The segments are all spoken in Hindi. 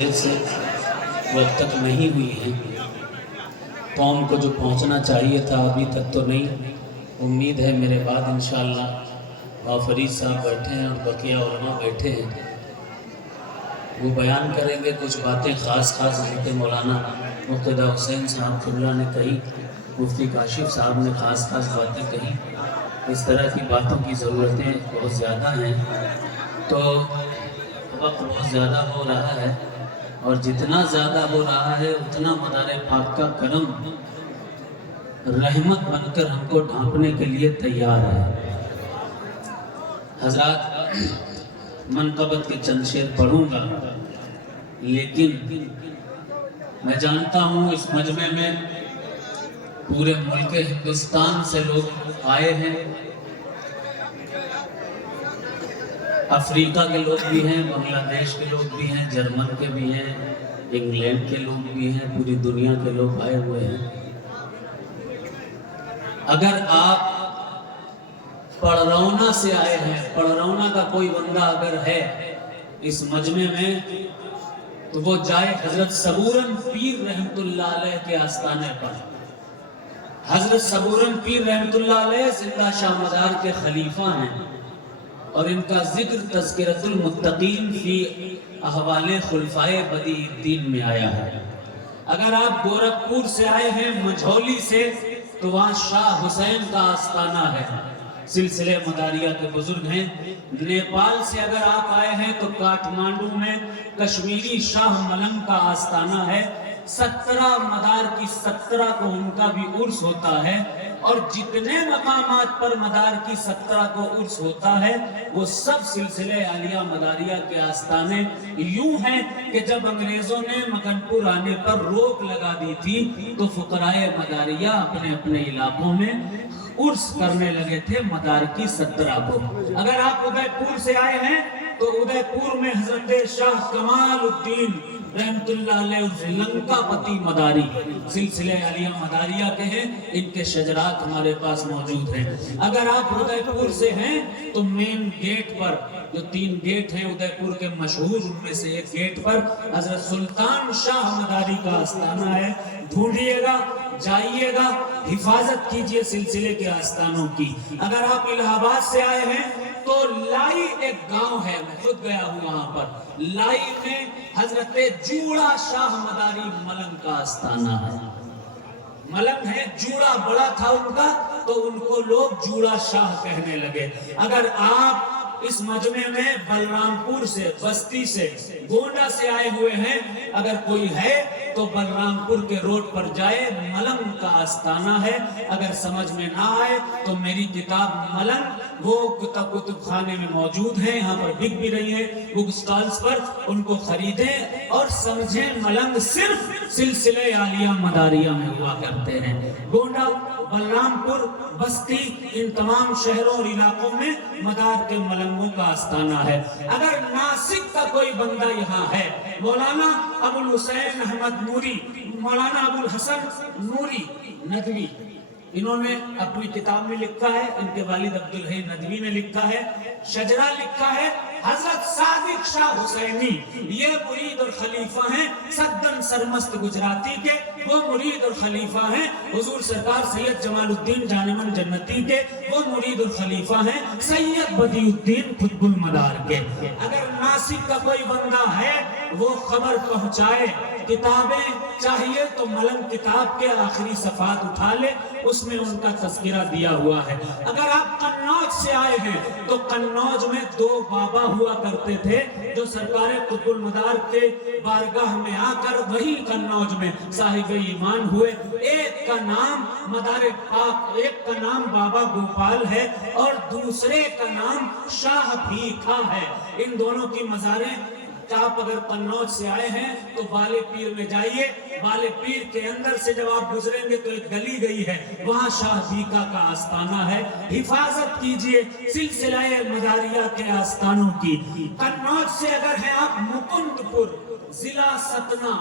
देर से वक्त तक नहीं हुई है। कौम को जो पहुंचना चाहिए था अभी तक तो नहीं। उम्मीद है मेरे बाद इंशाअल्लाह फरीद साहब बैठे हैं और बकिया उलमा बैठे हैं, वो बयान करेंगे कुछ बातें ख़ास हज़रत मौलाना मुक़्तदा हुसैन साहब क़िबला ने कही, मुफ्ती काशिफ साहब ने ख़ास बातें कही। इस तरह की बातों की ज़रूरतें बहुत ज़्यादा हैं, तो वक्त बहुत ज़्यादा हो रहा है और जितना ज़्यादा हो रहा है उतना मदार पाक का करम रहमत बनकर हमको ढांपने के लिए तैयार है। हज़रात, मनक़बत के चंद शेर पढ़ूंगा, लेकिन मैं जानता हूँ इस मजमे में पूरे मुल्क हिंदुस्तान से लोग आए हैं, अफ्रीका के लोग भी हैं, बांग्लादेश के लोग भी हैं, जर्मन के भी हैं, इंग्लैंड के लोग भी हैं, पूरी दुनिया के लोग आए हुए हैं। अगर आप पड़रौना से आए हैं, पड़रौना का कोई बंदा अगर है इस मजमे में, तो वो जाए हजरत सबूरन पीर रहमतुल्लाह अलैह के आस्थाने पर। हजरत सबूरन पीर रहमतुल्लाह अलैह जिंदा शाह मज़ार के खलीफा हैं और इनका जिक्र तज़किरतुल मुत्तकीन फी अहवाले खुलफाए बदीउद्दीन में आया है। अगर आप गोरखपुर से आए हैं, मझौली से, तो वहाँ शाह हुसैन का आस्थाना है, सिलसिले मदारिया के बुजुर्ग हैं। नेपाल से अगर आप आए हैं तो काठमांडू में कश्मीरी शाह मलंग का आस्थाना है। 17 मदार की 17 को उनका भी उर्स होता है और जितने मकामात पर मदार की 17 को उर्स होता है वो सब सिलसिले आलिया मदारिया के आस्थाने यूं हैं कि जब अंग्रेजों ने मकनपुर आने पर रोक लगा दी थी तो फुकराए मदारिया अपने अपने इलाकों में उर्स करने लगे थे मदार की 17 को। अगर आप उदयपुर से आए हैं तो उदयपुर में हजरत शाह कमालुद्दीन रहमतुल्लाह अलैह श्रीलंकापति मदारी सिलसिले आलिया मदारिया के हैं, इनके शजरात हमारे पास मौजूद हैं। अगर आप उदयपुर से हैं तो मेन गेट पर जो 3 गेट हैं उदयपुर के मशहूर, उनमें से एक गेट पर हजरत सुल्तान शाह मदारी का आस्थाना है। ढूंढिएगा, जाइएगा, हिफाजत कीजिए सिलसिले के आस्थानों की। अगर आप इलाहाबाद से आए हैं तो लाई एक गांव है, मैं खुद गया हूं वहां पर। लाई में हजरत जूड़ा शाह मदारी मलंग का आस्थाना है। मलंग है, जूड़ा बड़ा था उनका तो उनको लोग जूड़ा शाह कहने लगे। अगर आप इस मजमे में बलरामपुर से, बस्ती से, गोंडा से आए हुए हैं, अगर कोई है तो बलरामपुर के रोड पर जाए, मलंग का आस्थाना है। अगर समझ में ना आए तो मेरी किताब मलंग वो कुतुब खाने में मौजूद है, यहाँ पर बिक भी रही है बुक स्टॉल्स पर, उनको खरीदें और समझें मलंग सिर्फ सिलसिले आलिया मदारिया में हुआ करते हैं। गोंडा, बलरामपुर, बस्ती, इन तमाम शहरों और इलाकों में मदार के मलंगों का आस्थाना है। अगर नासिक का कोई बंदा यहाँ है, मौलाना अबुल हुसैन अहमद नूरी, मौलाना अबुल हसन नूरी नदवी, इन्होंने अपनी किताब में लिखा है, इनके वालिद अब्दुल हई नदवी ने लिखा है, शजरा लिखा है, हजरत सादिक शाह हुसैनी ये मुरीद और खलीफा हैं सद्दन सरमस्त गुजराती के, वो मुरीद और खलीफा हैं हुजूर सरकार सैयद जमालुद्दीन जानेमन जन्नती के, वो मुरीद और खलीफा हैं सैयद बदीउद्दीन कुतुबुल मदार के। अगर नासिक का कोई बंदा है वो खबर पहुंचाए, किताबें चाहिए तो मलंग किताब के आखिरी सफात उठा ले, उसमें उनका तज़किरा दिया हुआ है। अगर आप कन्नौज से आए हैं तो कन्नौज में 2 बाबा हुआ करते थे जो सरकार कुतुबुल मदार के बारगाह में आकर वही कन्नौज में साहिब ईमान हुए। एक का नाम मदार पाक, एक का नाम बाबा गोपाल है और दूसरे का नाम शाह भीखा है। इन दोनों की मज़ारें, आप अगर कन्नौज से आए हैं तो बाले पीर में जाइए, बाले पीर के अंदर से जब आप गुजरेंगे तो एक गली गई है, वहां शाह भीखा का आस्थाना है। हिफाजत कीजिए सिलसिलाए मदारिया के आस्थानों की। कन्नौज से अगर हैं आप मुकुंदपुर, जिला सतना,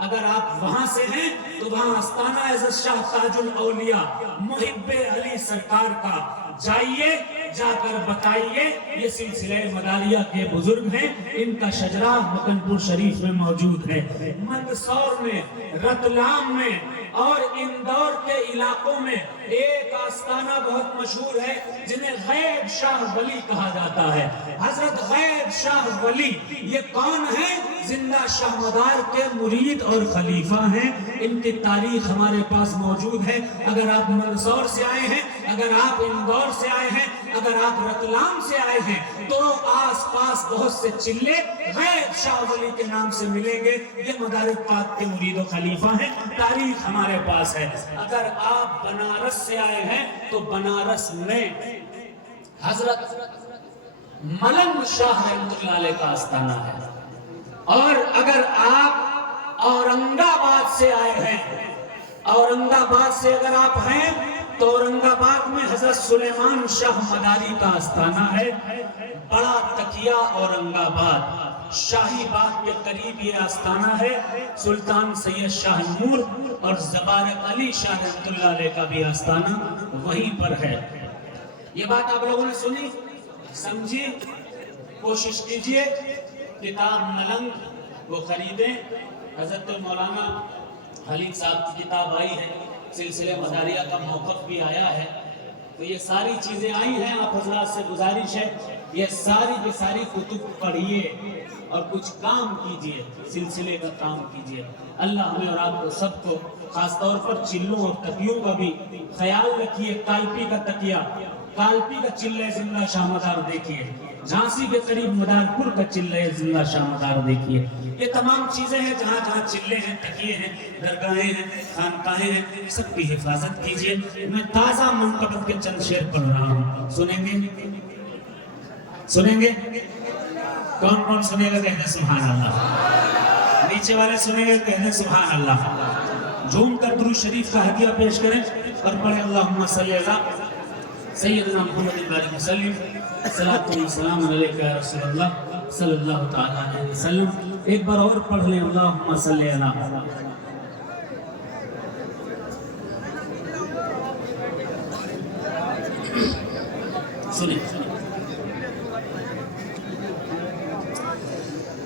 अगर आप वहां से हैं तो वहां आस्थाना है शाह ताजुल औलिया मुहिब्बे अली सरकार का, जाइए, जाकर बताइए। ये सिलसिले मदारिया के बुजुर्ग हैं, इनका शजरा मकनपुर शरीफ में मौजूद है। मंदसौर में, रतलाम में और इंदौर के इलाकों में एक आस्थाना बहुत मशहूर है जिन्हें गैब शाह वली कहा जाता है। हजरत गैब शाह वली ये कौन है? जिंदा शाहमदार के मुरीद और खलीफा हैं। इनकी तारीख हमारे पास मौजूद है। अगर आप मंदसौर से आए हैं, अगर आप इंदौर से आए हैं, अगर आप रतलाम से आए हैं, तो आसपास बहुत से चिल्ले गैब शाह वली के नाम से मिलेंगे। ये मदारिक पाक के मुरीद और खलीफा हैं। तारीख हमारे पास है। अगर आप बनारस से आए हैं तो बनारस में हजरत मलंग शाह रहमतुल्लाह अलैह का आस्थाना है। और अगर आप औरंगाबाद से आए हैं, औरंगाबाद से अगर आप हैं तो औरंगाबाद में हजरत सुलेमान शाह मदारी का आस्थाना है। बड़ा तकिया औरंगाबाद शाही बाग के करीब ये आस्थाना है। सुल्तान सैयद शाह नूर और ज़बारक अली शाह रहमतुल्लाह अलैह का भी आस्थाना वहीं पर है। ये बात आप लोगों ने सुनी, समझी, कोशिश कीजिए किताब मलंग वो खरीदें। हजरत मौलाना खलील साहब की किताब आई है, सिलसिले मदारिया का मौक़िफ़ भी आया है। तो ये सारी चीज़ें आई हैं। आप हजरात से गुजारिश है ये सारी की सारी कुतुब पढ़िए और कुछ काम कीजिए, सिलसिले का काम कीजिए। अल्लाह हमें और आपको सबको खासतौर पर चिल्लों और तकियों का भी ख्याल रखिए। कालपी का तकिया, कालपी का चिल्ले जिंदा शाहमदार देखिए, झांसी के करीब मदारपुर का चिल्ले जिंदा शाहमदार देखिए। ये तमाम चीजें हैं जहाँ जहाँ चिल्ले हैं, तकिए हैं, दरगाहें हैं, खानकाहें हैं, सबकी हिफाजत कीजिए। मैं ताज़ा मुनक़बत के चंद शेर पढ़ रहा हूँ, सुनेंगे? सुनेंगे? कौन कौन सुनेगा? कहते सुभान अल्लाह। नीचे वाले सुनेंगे, कहते सुभान अल्लाह। झूम कर दुरूद शरीफ का हदिया पेश करें और पढ़े अल्लाहुम्मा सल्ली अला सय्यदना मुहम्मदिन व आलिहि वसल्लम सल्लल्लाहु अलैहि रसूलुल्लाह सल्लल्लाहु तआला अलैहि वसल्लम। एक बार और पढ़ लें अल्लाहुम्मा सल्ली अला। सुने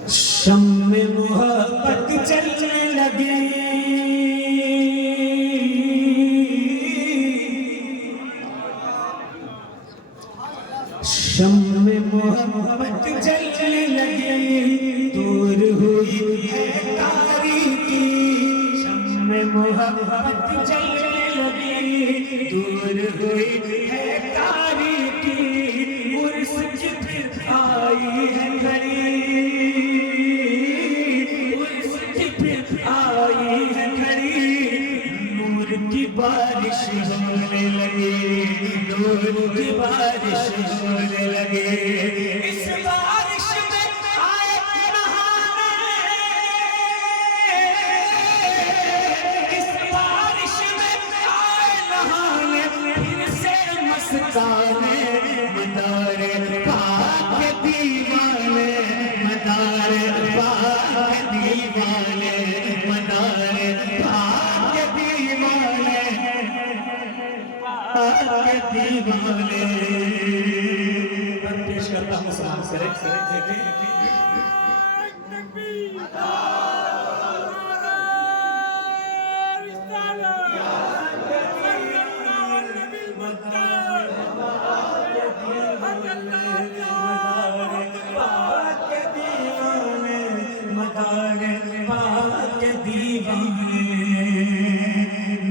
शम्मे मोहब्बत चलने लगी, शम्मे मोहब्बत चलने लगी, दूर हुई है तारीकी। शम्मे मोहब्बत चलने लगी, दूर हुई है तारीकी। उर्स की फिर आई है घड़ी, आई है घड़ी, नूर की बारिश होने लगी, नूर की बारिश होने लगी। इस बारिश में आए नहाने, इस बारिश में आए नहाने, फिर से मस्ताने, मदारे पाक के दीवाने, मदारे पाक के दीवाने, मदारे पाक के दीवाने, पाक के दीवाने। पेश करता हूँ, सलाम करें।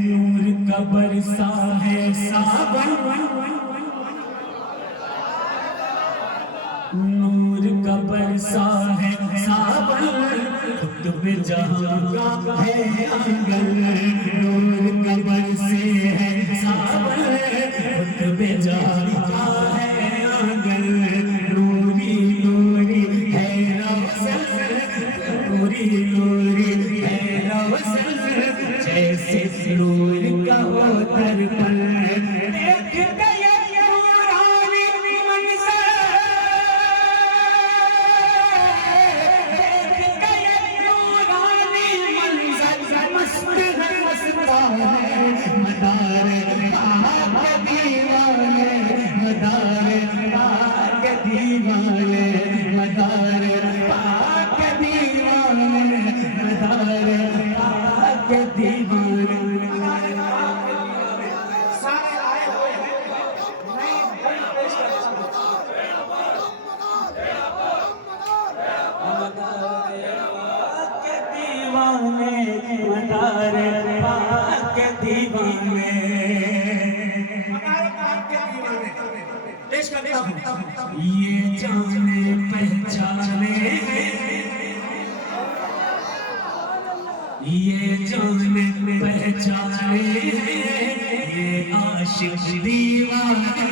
नूर का बरसा है सावन, नूर का बरसा है सावन, खुद में जहाँ का है आंगन। नूर का बरसे है सावन, खुद में जहाँ का है आंगन। नूरी नूरी है रोशन, नूरी नूरी है रोशन, जैसे नूर का हो दर्पण। देख गए नूरानी मंज़र, देख गए नूरानी मंज़र, मस्त है मस्ताने, मदारे पाक के दीवाने, करता हूँ। ये जाने पहचाने, ये जाने पहचाने, ये आशिक दीवाने,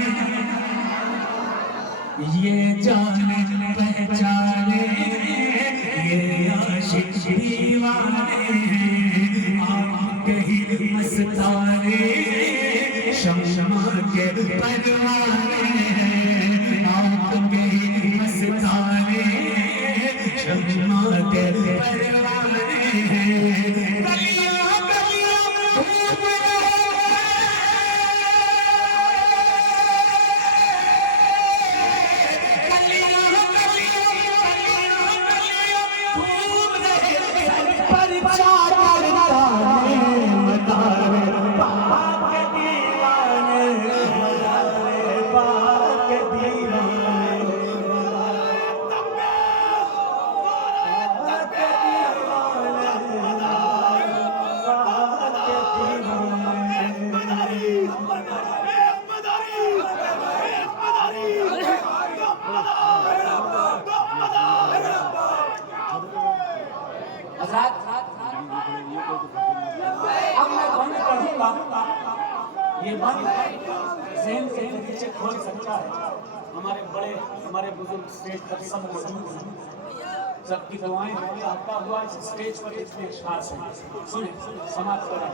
ये जाने पहचाने, ये आशिक दीवाने, आपके ही मस्ताने, शम्मा के परवाने, आपके ही मस्ताने, शम्मा के परवाने। अब मैं बंद करूंगा, ये बंद ज़हन से नीचे खोल सकता है। हमारे बुजुर्ग स्टेज पर सब मौजूद हैं, सबकी दुआएं होंगी। आता हुआ इस स्टेज पर इतने खास हैं, सुने समाप्त करें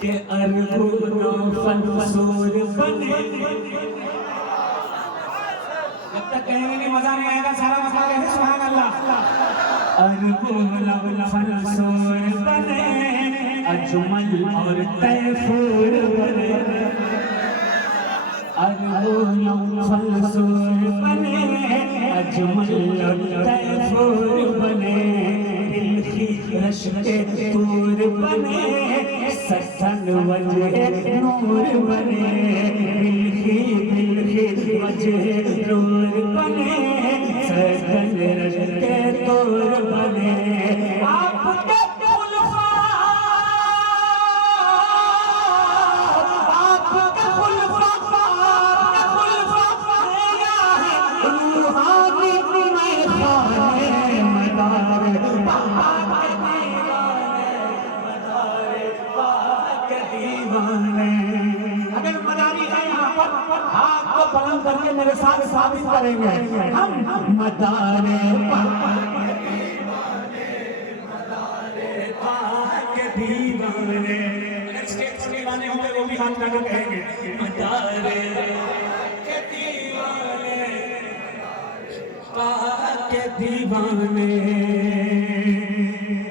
के फनसूर बने। जब तक कहेंगे नहीं मजा नहीं आएगा, सारा मजा कहेंगे सुभान अल्लाह। फनसूर बने, अजमल और तैफूर बने, फनसूर बने, अजमल और तैफूर बने, दिल की रश्के तूर बने, ससन वजह नूर बने, दिल की वजह नूर बने, ससन रश्के तूर बने। आपके खुलफा, आपके खुलफा, खुलफा रूहानी में खाने मदार अगर मदारी है यहाँ पर, हाथ को बुलंद करके मेरे साथ साबित करेंगे हम मदारे के दीवाने। अगर स्टेज पर दीवाने होंगे वो भी हाथ लगा कहेंगे मदारे के दीवाने, के दीवाने।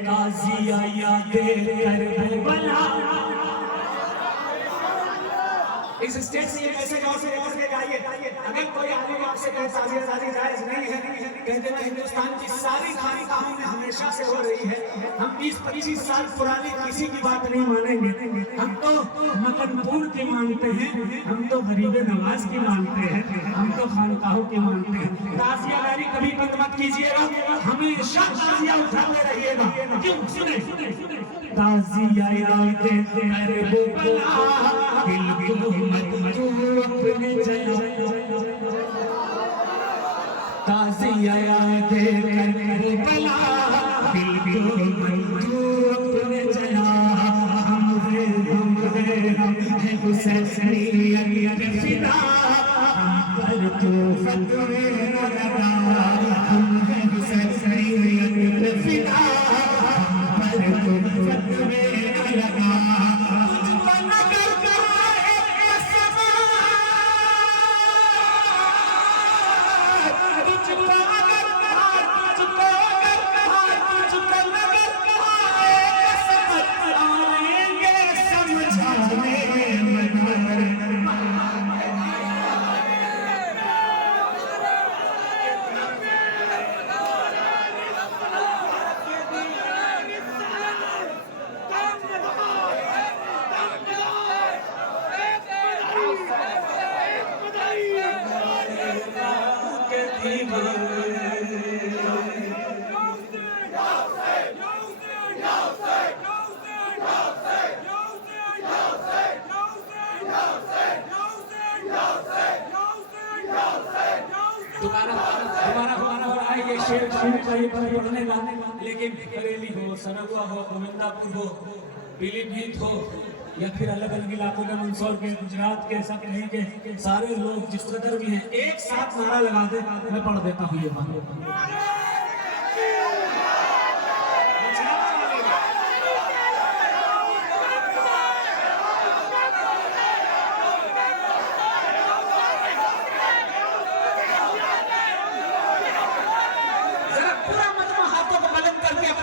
काजिया यादें कर बना, इस स्टेज से ये ऐसे गौर से गाइए। अगर कोई आदमी आपसे कहे साजिया साजी जायज नहीं है, कहते हैं हिंदुस्तान की सारी खानकाहों में हमेशा से हो रही है, हम 20-25 साल पुरानी किसी की बात नहीं मानेंगे। हम तो मकनपुर की मानते हैं, हम तो गरीब नवाज की मानते हैं, हम तो खानकाहों की मानते हैं। ताजियादारी कभी बंद मत कीजिएगा, हमेशा ताजिया उठाते रहिएगा। क्यों? सुने ताजिया यादें करबला, दिल अपने चला, ताज़िया यादें करबला, दिल को अपने चला। हम हैं हुसैनी के फिदा, हम पर तो फतवे न लगा। हम हैं हुसैनी के फिदा, हम पर तो फतवे न लगा। दोबारा दोबारा दोबारा हो रहा है ये शेर का ये पढ़ने का, लेकिन बरेली हो, सनगुआ हो, गोविंदापुर हो, पीलीभीत हो या फिर अलग अलग इलाकों में मंदसौर के, गुजरात के, सब कहीं के सारे लोग जिस कदर भी हैं एक साथ नारा लगा दे, मैं पढ़ देता हूँ ये बात।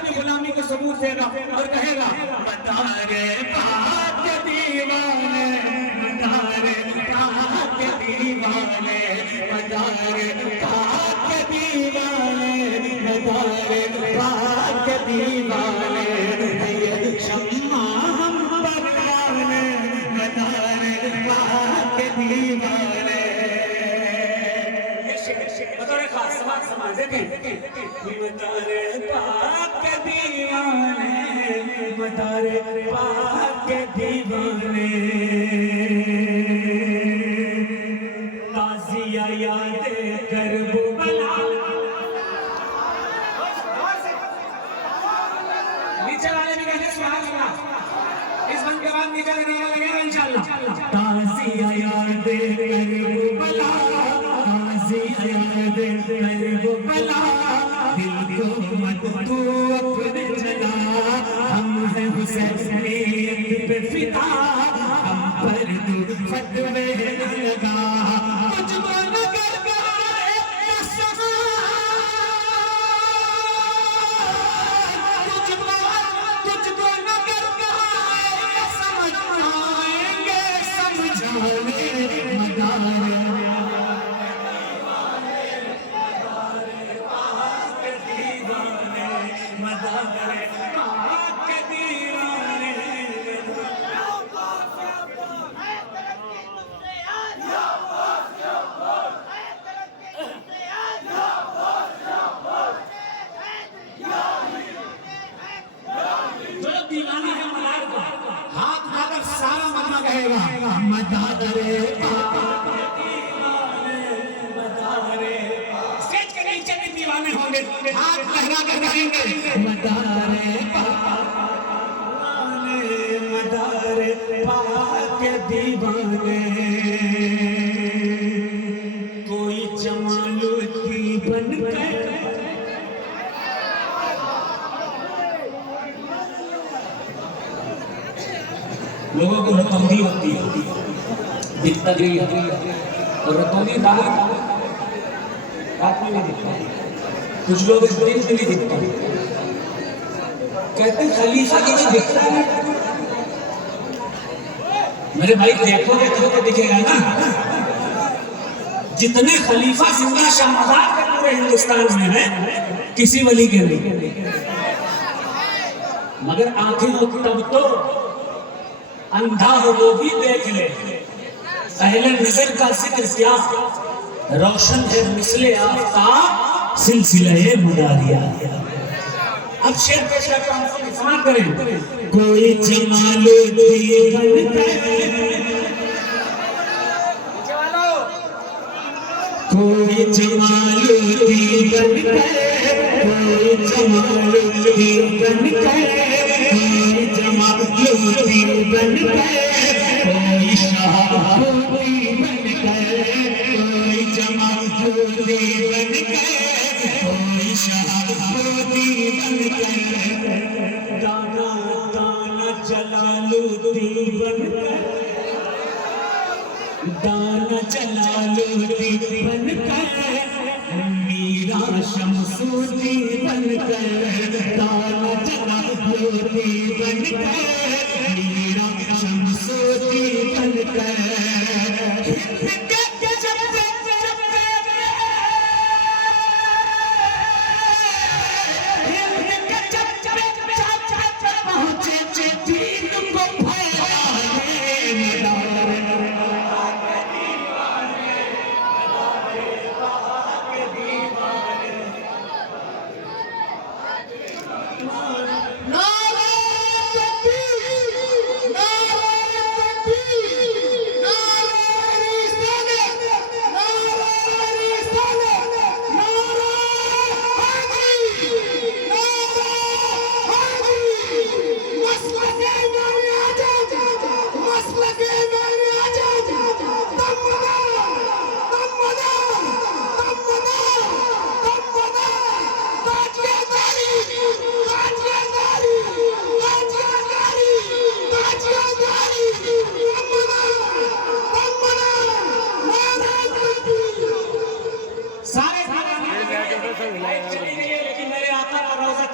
गुलामी को सबूत देगा और कहेगा मदारे पाक दीवाने, मदारे पाक दीवाने, मदारे पाक दीवाने, मदारे पाक दीवाने, ये शम्मा हम परवाने, मदारे पाक दीवाने। मदारे खास समाज देखें, मदारे पाक दीवाने, मदारे पाक दीवाने, ताज़िया याद करबला। नीचे वाले भी कहते सुभान अल्लाह, इस बंद के बाद नीचे लगने लगेगा इंशाअल्लाह। ताज़िया याद करबला, ताज़िया याद करबला, दिल को मत तू अपने जला, हम हैं हुसैनियत पे फिदा, हम पर तू फतवे लगा, तुझको नगर का समा, तुझको नगर का समझ आएंगे समझाने, मदारे मदारे स्टेज के नीचे भी दीवाने होंगे, हाथ लहरा कर गाएंगे मदारे मदारे पाक दीवाने, कोई जमालुद्दीन बनकर लोगों को रतौंधी होती है, दिखता नहीं है, और रतौंधी रात में नहीं दिखता, कुछ लोग इस दिन में नहीं दिखता, कहते खलीफा की नहीं दिखता है। मेरे भाई देखोगे तो दिखेगा ना, जितने खलीफा जिंदा शाहमदार के पूरे हिंदुस्तान में है, किसी वली के नहीं, मगर आंखें हो तब तो अंधा हो वो भी देख ले, अहले नजर का जिक्र क्या, रोशन है मिसले आफ्ताब सिलसिले मुदारिया। अब शेर पेश करता हूं, समाप्त करें। कोई जमालुद्दीन कोई जमालुद्दीन कोई जमालुद्दीन कोई जमालुद्दीन कोई शाहबूदी कोई जमालुद्दीन कोई शाहबूदी दाना दाना जलालुद्दीन दाना जलालुद्दीन बनकर मीरा शमसुद्दीन बनकर दाना जलालुद्दीन बनकर मीरा शमसुद्दीन बनकर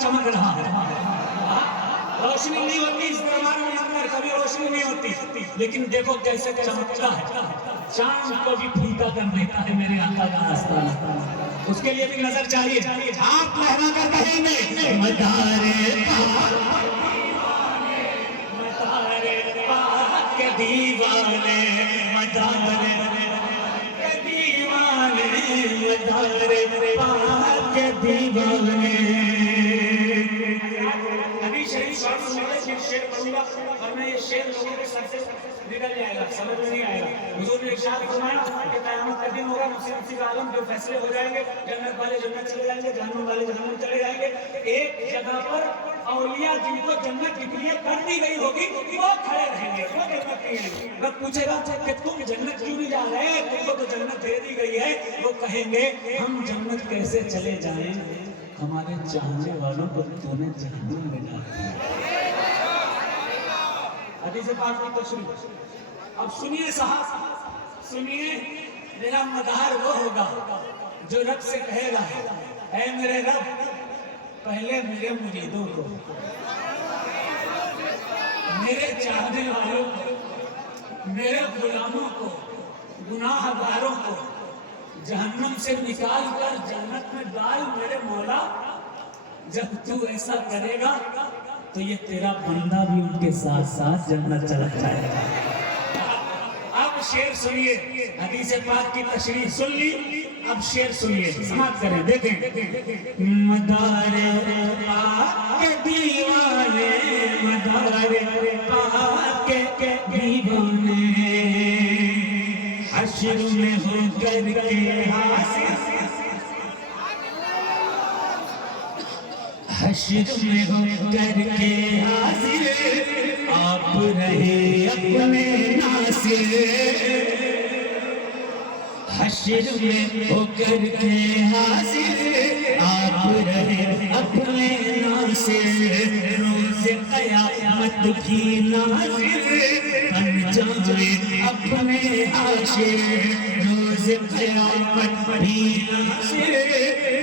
चमक रहा है। रोशनी नहीं होती इस दरबार में अंदर, कभी रोशनी नहीं होती, लेकिन देखो कैसे चमकता है, चांद को भी फीका कर देता है मेरे आका का आस्ताना। उसके लिए भी नजर चाहिए। आप लहरा कर कहेंगे मदारे के दीवाने, मदारे के दीवाने, मदारे के दीवाने। शेर बोलूंगा और मैं ये शेर लोगों के सर से निकल जाएगा, समझ में नहीं आएगा। हुजूर ने इरशाद फरमाया कि क़यामत का दिन होगा, नफ्सी का आलम पे फैसले हो जाएंगे, जन्नत वाले जन्नत चले जाएंगे, जहन्नम वाले जहन्नम चले जाएंगे। एक जगह पर औलिया जिनको जन्नत के लिए कर दी गई होगी वो खड़े रहेंगे, वो जन्नत के लिए। रब पूछेगा कि तुम जन्नत क्यों नहीं जा रहे, तुमको तो जन्नत दे दी गई है। वो कहेंगे हम जन्नत कैसे चले जाएं, हमारे चाहने वालों को तूने जहन्नम में डाल दिया। हदीस पाक की तशरीह। अब सुनिए साहब, सुनिए, मेरा मदार वो होगा जो रब से कहेगा ऐ मेरे रब, पहले मेरे मुरीदों को, मेरे चाहने वालों को, मेरे गुलामों को, गुनाहगारों को जहन्नम से निकाल कर जन्नत में डाल मेरे मौला। जब तू ऐसा करेगा तो ये तेरा बंदा भी उनके साथ साथ जन्नत चला जाएगा। अब शेर सुनिए, हदीस पाक की तशरीह सुन ली, अब शेर सुनिए, समाप्त करें। देखें मदारे पाक के दीवाने, मदारे पाक के दीवाने, हश्र में होकर के हासिल, हश्र में होकर के हासिल, आप रहे अपने नासिर। हश्र में होकर के हासिल, आप रहे अपने नासिर। रोज़ क़यामत की नासिर बन जाए अपने हाशिर। रोज़ क़यामत की नासिर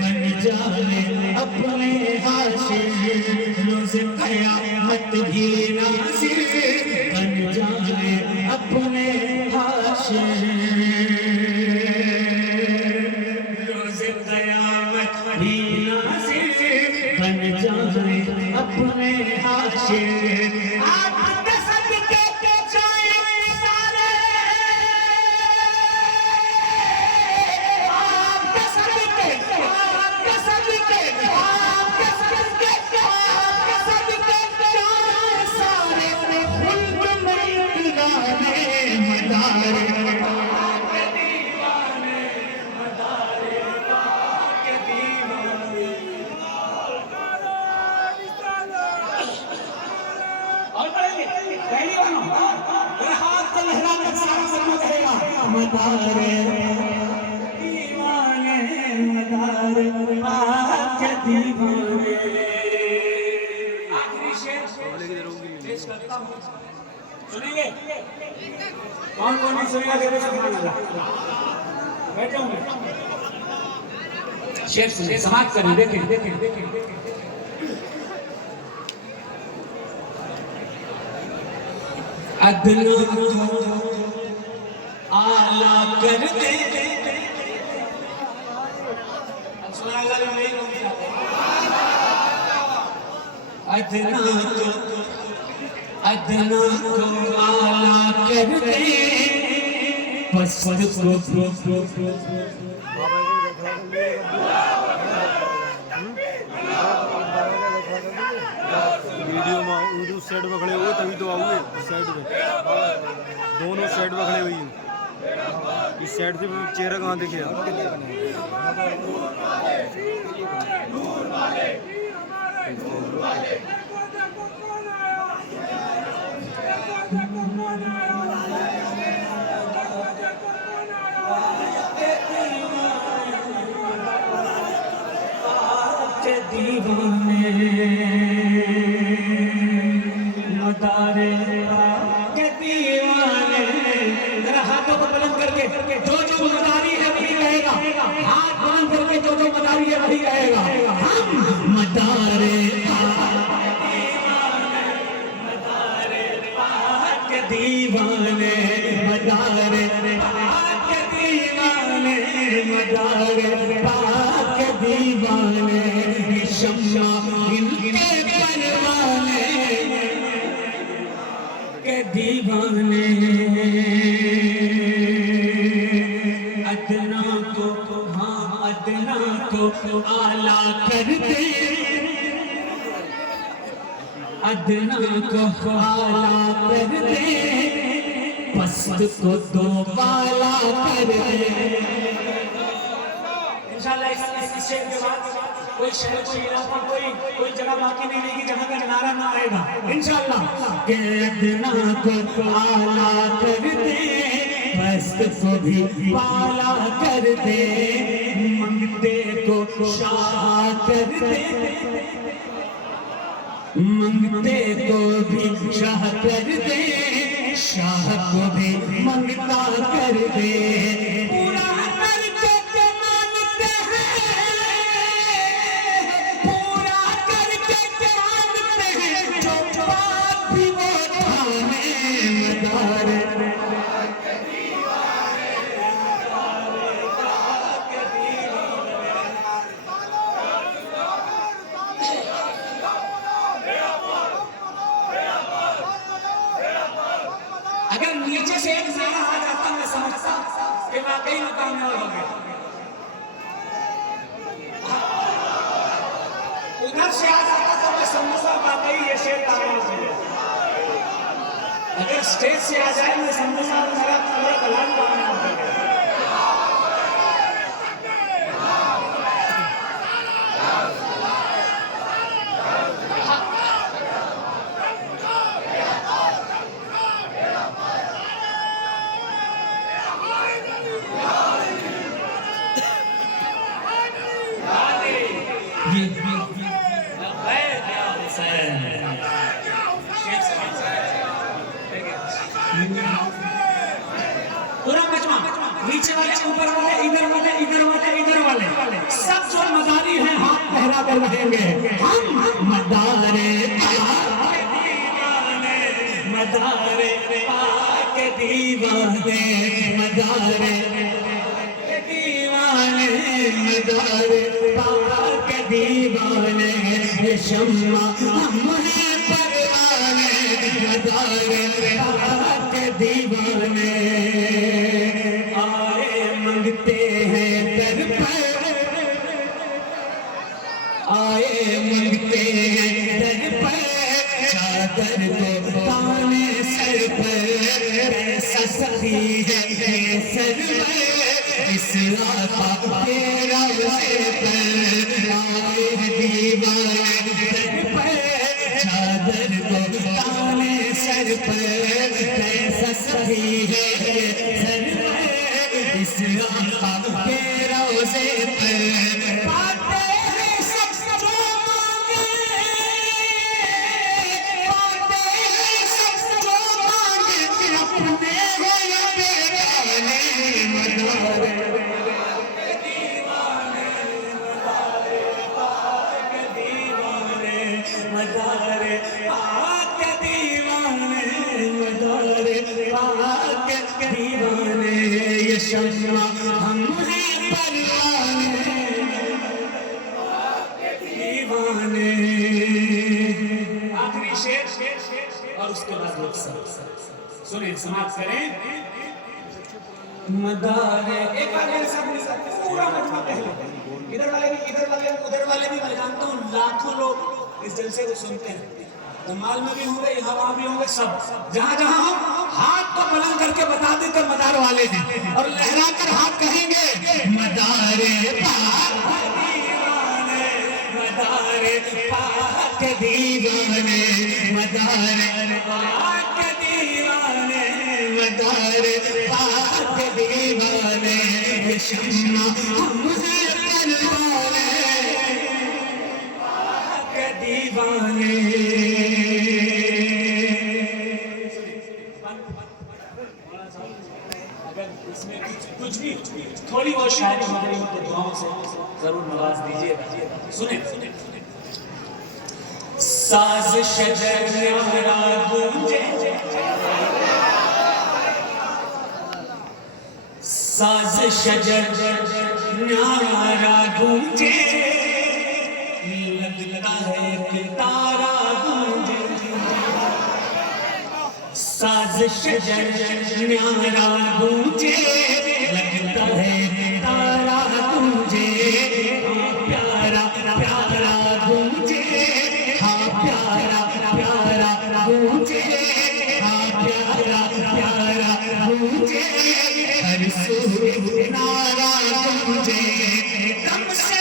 बन जाए अपने हाशिर। रोज़ क़यामत की नासिर बन जाए अपने हाशिर। रोज़ क़यामत की नासिर बन जाए अपने हाशिर। मदारे दीवाने, मदारे पाक के दीवाने। आखिरी शेर पेश करता हूं, सुनेंगे? कौन कौन नहीं सुनेगा? जरूर सुभान अल्लाह। बैठे होंगे, शेर सुनिए, समाप्त करें। देखें देखें देखें, अदना आला कर दे, अदना को आला कर दे, पस्त को वीडियो साइड में खड़े हुए तभी तो आओगे। साइड में दोनों साइड में खड़े हुई हैं, इस साइड से चेहरा कहाँ दिखे? दीवाने मदारे के दीवाने। जरा हाथों को बुलंद करके जो जो मदारी है वही रहेगा, हाथ बुलंद करके जो जो मदारी है वही रहेगा। हम मदारे दीवाने, शम्मा इनके परवाने के दीवाने। अदना को हाँ अदना को आला कर दे, अदना को आला कर दे, पस्त को दो वाला कर दे। इंशाल्लाह इस शेर के बाद कोई शहर, कोई इलाका, कोई जगह बाकी नहीं रहेगी जहाँ का नारा ना आएगा इंशाल्लाह। के अदना को आला कर दे, पस्त को भी वाला कर दे, मंगते को शाह कर दे, मंगते को भी शाह कर दे, शाह को भी मंगता कर दे। पूरा करके मानते हैं, पूरा करके मानते हैं, जो बात भी वो ठाने मदार। अगर नीचे से एक नारा आ जाता मैं समझता कि वाकई में कामयाब हो गया। उधर से आ जाता तो मैं समझता वाकई ये शेर कामयाब हो गया। अगर स्टेज से आ जाए मैं समझता मेरा पूरा कलाम कामयाब हो गया। पूरा मजमा, नीचे वाले, ऊपर वाले, इधर वाले, इधर वाले, इधर वाले, सब जो मदारी हैं हाथ पहरा कर रहेंगे। हम मदारे दीवाने, मदारे पाक दीवाने, मदारे दीवाने, मदारे पाक दीवाने, ये शम्मा हम हैं परवाने, मदारे पाक दीवाने। आए मंगते हैं दर पर, आए मंगते हैं दर पर, चादर को ताने सर पर, ऐसा सही है सरवर इस आका के रोज़े पर। आए दीवाने दर पर, चादर को ताने सर पर, ऐसा सही है सरवर इस आका के रोज़े पर। पाते हैं सब जो मांगे, पाते हैं सब जो मांगे, अपने हो या बेगाने, मदारे दीवाने, मदारे पाक दीवाने, मदारे पाक दीवाने, ये शम्मा हम हैं परवाने दीवाने। आखिरी शेर और उसके बाद लोग सब सुने समाप्त करें। मदारे एक बार मेरे साथ पूरा मजमा पहले, इधर वाले भी, इधर वाले, उधर वाले भी, मैं जानता हूँ लाखों लोग इस जलसे को सुनते हैं। धमाल में भी होंगे, यहाँ वहाँ भी होंगे, सब जहाँ जहाँ हो हाथ को बुलंद करके बता देते मदार वाले हैं और लहरा कर हाथ कहेंगे मदारे पाक दीवाने, मदारे पाक दीवाने, मदारे पाक दीवाने, मदारे पाक दीवाने, ये शम्मा हम हैं परवाने पाक दीवाने। अगर इसमें कुछ भी थोड़ी बहुत शायरी हमारी दुआओं से जरूर नवाज दीजिएगा। सुने साज शजर न्यारा गूंजे, साज शजर न्यारा गूंजे, शजर न्यारा गूंजे, लगता है तारा गूंजे, प्यारा प्यारा गूंजे, हाँ प्यारा प्यारा गूंजे, हाँ प्यारा प्यारा गूंजे, हर सूर नारा गूंजे, दम से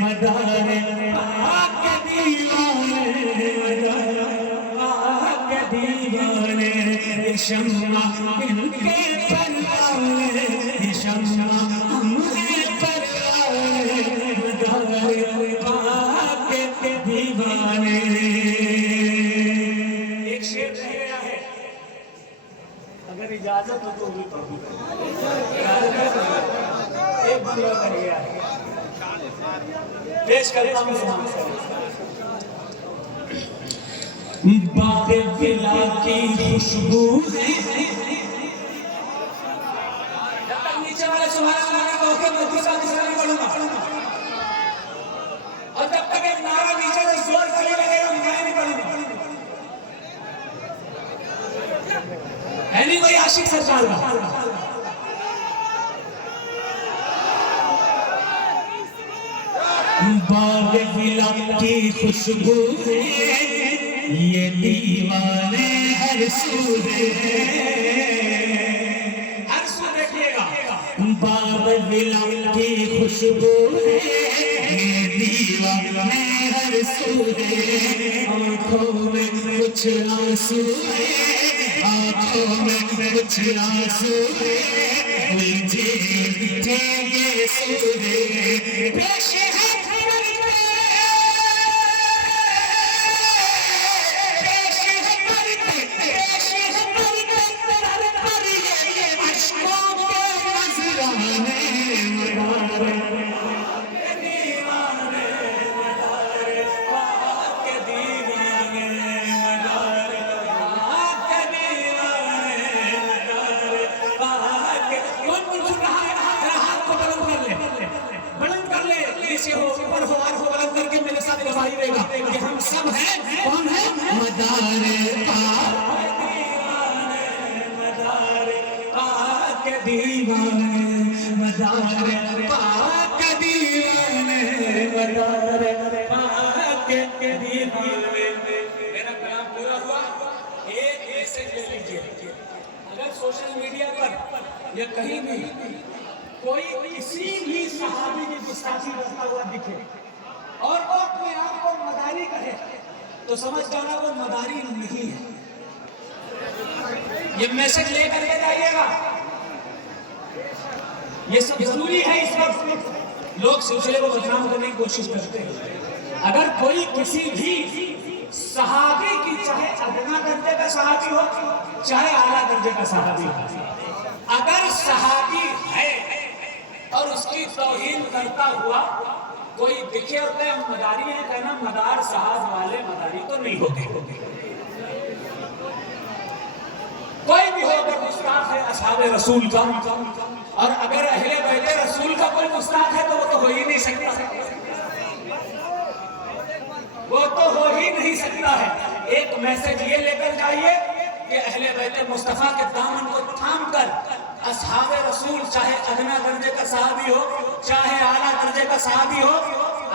मदारे पाक दीवाने, शम्मा इनके परवाने, शम्मा हमरे परवाने, मदारे पाक दीवाने। एक शेर रह गया है, अगर इजाजत हो तो भी पढ़ूं। एक बंदा रह गया है, पेश करता हूं। बाग विला की खुशबू है, जब तक नीचे वाले सुहाना सुनाने को होकर मैं दूसरा नहीं पढ़ूंगा, और जब तक एक नारा नीचे से जोर से लगेगा मैं नहीं पढ़ूंगा। है नहीं कोई आशिक सरकार का? बाग विला की खुशबू है, ये दीवाने हर सू देखिएगा। बाग विला की खुशबू है, ये दीवाने हर सू, आँखों में कुछ आंसू है, आँखों में कुछ आंसू है, मुझे ये सूरे पेश है। हम सब हैं, कौन है? मदारे पाक दीवाने, मदारे पाक दीवाने, मदारे पाक दीवाने। मेरा कलाम पूरा हुआ। एक मैसेज ले लीजिए, अगर सोशल मीडिया पर या कहीं भी कोई किसी भी सहाबी की गुस्ताखी करता हुआ दिखे और वो अपने आप को मदारी कहे, तो समझ जाना वो मदारी नहीं है। ये मैसेज लेकर के जाइएगा, ये सब जरूरी है। इस वक्त लोग सिलसिले को बदनाम करने की कोशिश करते हैं। अगर कोई किसी भी सहाबी की, चाहे अदना दर्जे का सहाबी हो चाहे आला दर्जे का सहाबी हो, अगर सहाबी है और उसकी तौहीन करता हुआ कोई दिखे और कहे हम मदारी हैं, कहना मदार साहब वाले मदारी तो नहीं होते। कोई भी हो अगर गुस्ताख है असहाबे रसूल का, और अगर अहले बैते रसूल का कोई गुस्ताख है तो वो तो हो ही नहीं सकता, वो तो हो ही नहीं सकता है। एक मैसेज ये लेकर जाइए कि अहले बैते मुस्तफा के दामन को थाम कर असहाबे रसूल, चाहे अदना दर्जे का सहाबी हो चाहे आला दर्जे का सहाबी हो,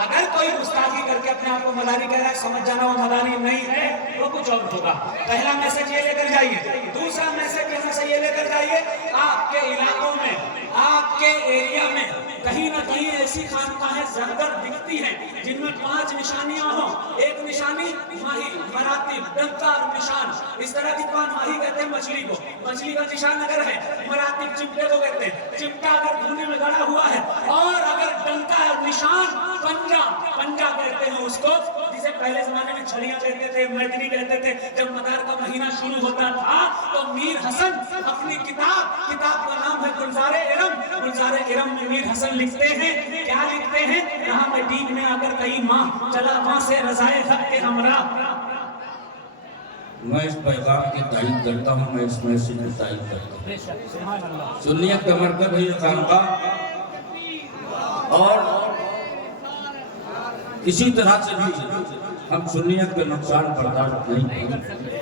अगर कोई गुस्ताखी करके अपने आप को मदारी कह रहा है, समझ जाना वो मदारी नहीं है, वो कुछ और होगा। पहला मैसेज ये लेकर जाइए। दूसरा मैसेज यहाँ से ये लेकर जाइए, आपके इलाकों में, आपके एरिया में कहीं ना कहीं ऐसी खानकाहें ज़रगर दिखती हैं जिनमें 5 निशानियां हो। एक निशानी माही, मरातिब, डंका और निशान, इस तरह की 5 माही कहते हैं मछली को, मछली का निशान अगर है, मरातिब चिमटे को कहते हैं, चिमटा अगर धुने में गड़ा हुआ है, और अगर डंका और निशान पंजा, पंजा कहते हैं उसको, जिसे पहले जमाने में छड़ियां कहते थे, मैत्री कहते थे। जब मदार का महीना शुरू होता था तो मीर हसन अपनी किताब का नाम है गुलजारे इरम, गुलजार इरम में मीर हसन लिखते हैं, क्या लिखते हैं? रहा मैं दीन में आकर कई माह, चला वहां से रजाए हक के हमरा। मैं इस पैगाम की तारीफ करता हूँ, मैं इस मैसेज की तारीफ करता हूँ। सुन्नियत का मरकज है ये खानका, और किसी तरह से भी हम सुन्नियत के नुकसान बर्दाश्त नहीं करेंगे।